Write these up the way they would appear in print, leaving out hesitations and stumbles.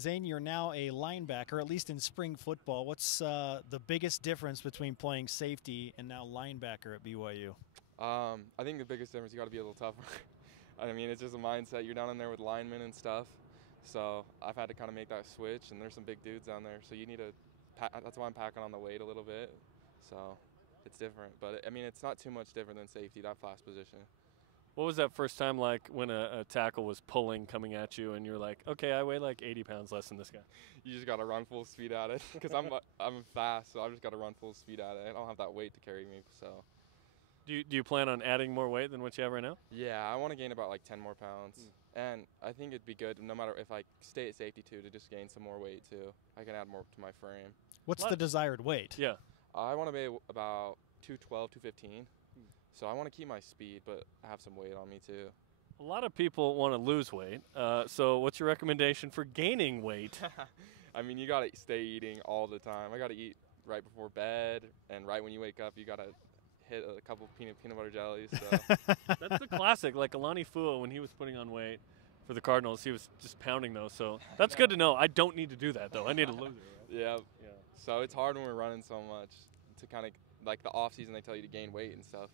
Zayne, you're now a linebacker, at least in spring football. What's the biggest difference between playing safety and now linebacker at BYU? I think the biggest difference, you got to be a little tougher. I mean, it's just a mindset. You're down in there with linemen and stuff. So I've had to kind of make that switch, and there's some big dudes down there. So you need to that's why I'm packing on the weight a little bit. So it's different. But, I mean, it's not too much different than safety, that fast position. What was that first time like when a tackle was pulling, coming at you, and you're like, okay, I weigh like 80 pounds less than this guy? You just got to run full speed at it because I'm fast, so I've just got to run full speed at it. I don't have that weight to carry me, so. Do you plan on adding more weight than what you have right now? Yeah, I want to gain about like 10 more pounds. And I think it'd be good, no matter if I stay at safety too, to just gain some more weight too. I can add more to my frame. What's the desired weight? Yeah. I want to be about 212, 215. So I want to keep my speed, but have some weight on me too. A lot of people want to lose weight. So what's your recommendation for gaining weight? I mean, you got to stay eating all the time. I got to eat right before bed, and right when you wake up, you got to hit a couple peanut butter jellies. So. That's the classic. Like Alani Fua, when he was putting on weight for the Cardinals, he was just pounding those. So that's good to know. I don't need to do that, though. I need to lose it. Right? Yeah. So it's hard when we're running so much to kind of, like the off season, they tell you to gain weight and stuff.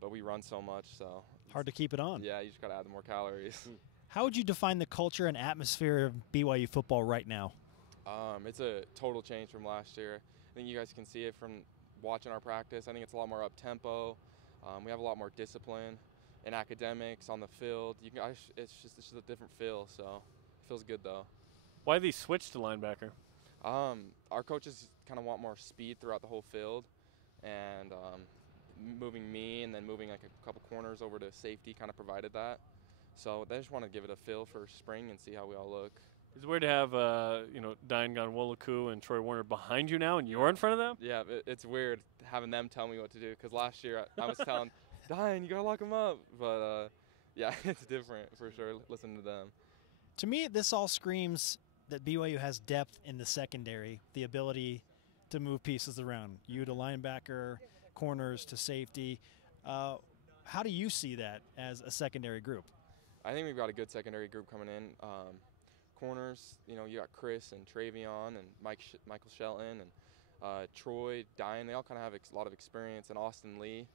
But we run so much, so. Hard to keep it on. Yeah, you just got to add more calories. How would you define the culture and atmosphere of BYU football right now? It's a total change from last year. I think you guys can see it from watching our practice. I think it's a lot more up-tempo. We have a lot more discipline in academics, on the field. It's just a different feel, so it feels good, though. Why the switch to linebacker? Our coaches kind of want more speed throughout the whole field, and moving me and then moving like a couple corners over to safety kind of provided that. So they just want to give it a feel for spring and see how we all look. It's weird to have Diane Gonwolaku and Troy Warner behind you now, and you're in front of them? Yeah, it's weird having them tell me what to do, because last year I was telling Diane, you got to lock them up. But, yeah, it's different for sure, listening to them. To me, this all screams that BYU has depth in the secondary, the ability to move pieces around. You to linebacker, corners to safety. How do you see that as a secondary group? I think we've got a good secondary group coming in. Corners, you got Chris and Travion and Michael Shelton and Troy, Diane. They all kind of have a lot of experience, and Austin Lee.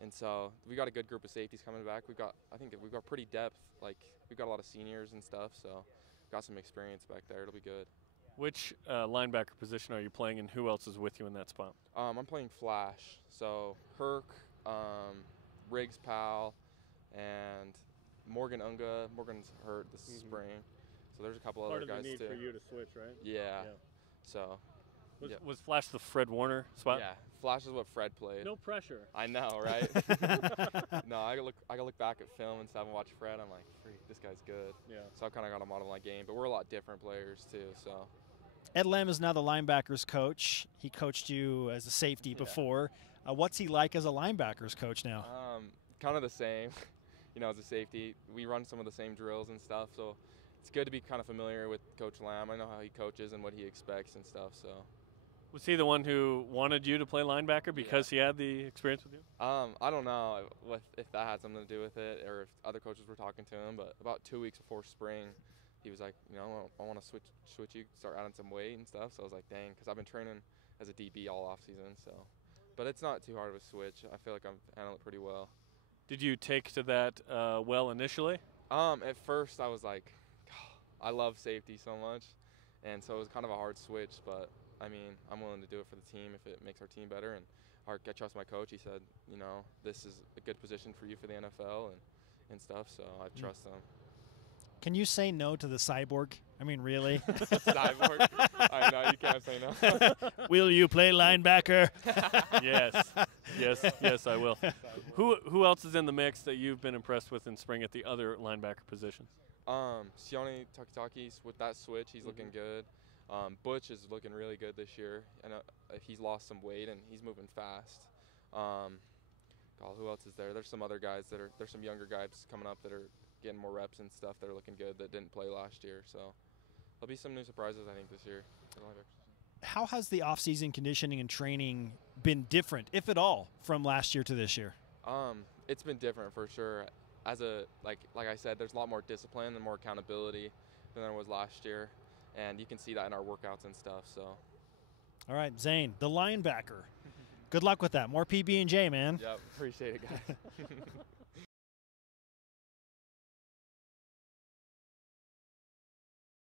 And so we got a good group of safeties coming back. I think we've got pretty depth. Like, we've got a lot of seniors and stuff, so got some experience back there. It'll be good. Which linebacker position are you playing, and who else is with you in that spot? I'm playing flash. So Herc, Riggs Powell, and Morgan Unga. Morgan's hurt this spring. So there's a couple other guys too. Part of the need for you to switch, right? Yeah. So. Was Flash the Fred Warner spot? Yeah, Flash is what Fred played. No pressure. I know, right? No, I gotta look back at film and stuff and watch Fred. I'm like, freak, this guy's good. Yeah. So I kind of got to model my game, but we're a lot different players too. So. Ed Lem is now the linebackers coach. He coached you as a safety before. What's he like as a linebackers coach now? Kind of the same. As a safety, we run some of the same drills and stuff. So it's good to be kind of familiar with Coach Lamb. I know how he coaches and what he expects and stuff. So. Was he the one who wanted you to play linebacker because he had the experience with you? I don't know if that had something to do with it or if other coaches were talking to him. But about 2 weeks before spring, he was like, I want to switch you, start adding some weight and stuff. So I was like, dang, because I've been training as a DB all off season. So, but it's not too hard of a switch. I feel like I've handled it pretty well. Did you take to that well initially? At first I was like, I love safety so much, and so it was kind of a hard switch. But I mean, I'm willing to do it for the team if it makes our team better. And I trust my coach. He said, this is a good position for you for the NFL and stuff. So I trust him. Can you say no to the cyborg? I mean, really? Cyborg? I know, you can't say no. Will you play linebacker? Yes, I will. Who else is in the mix that you've been impressed with in spring at the other linebacker positions? Sione Takitaki's with that switch, he's looking good. Butch is looking really good this year, and he's lost some weight and he's moving fast. Who else is there? There's some other guys there's some younger guys coming up that are getting more reps and stuff that are looking good that didn't play last year. So there'll be some new surprises, I think, this year. How has the off-season conditioning and training been different, if at all, from last year to this year? It's been different for sure. Like I said, there's a lot more discipline and more accountability than there was last year. and you can see that in our workouts and stuff. So. All right, Zayne, the linebacker. Good luck with that. More PB&J, man. Yep, appreciate it, guys.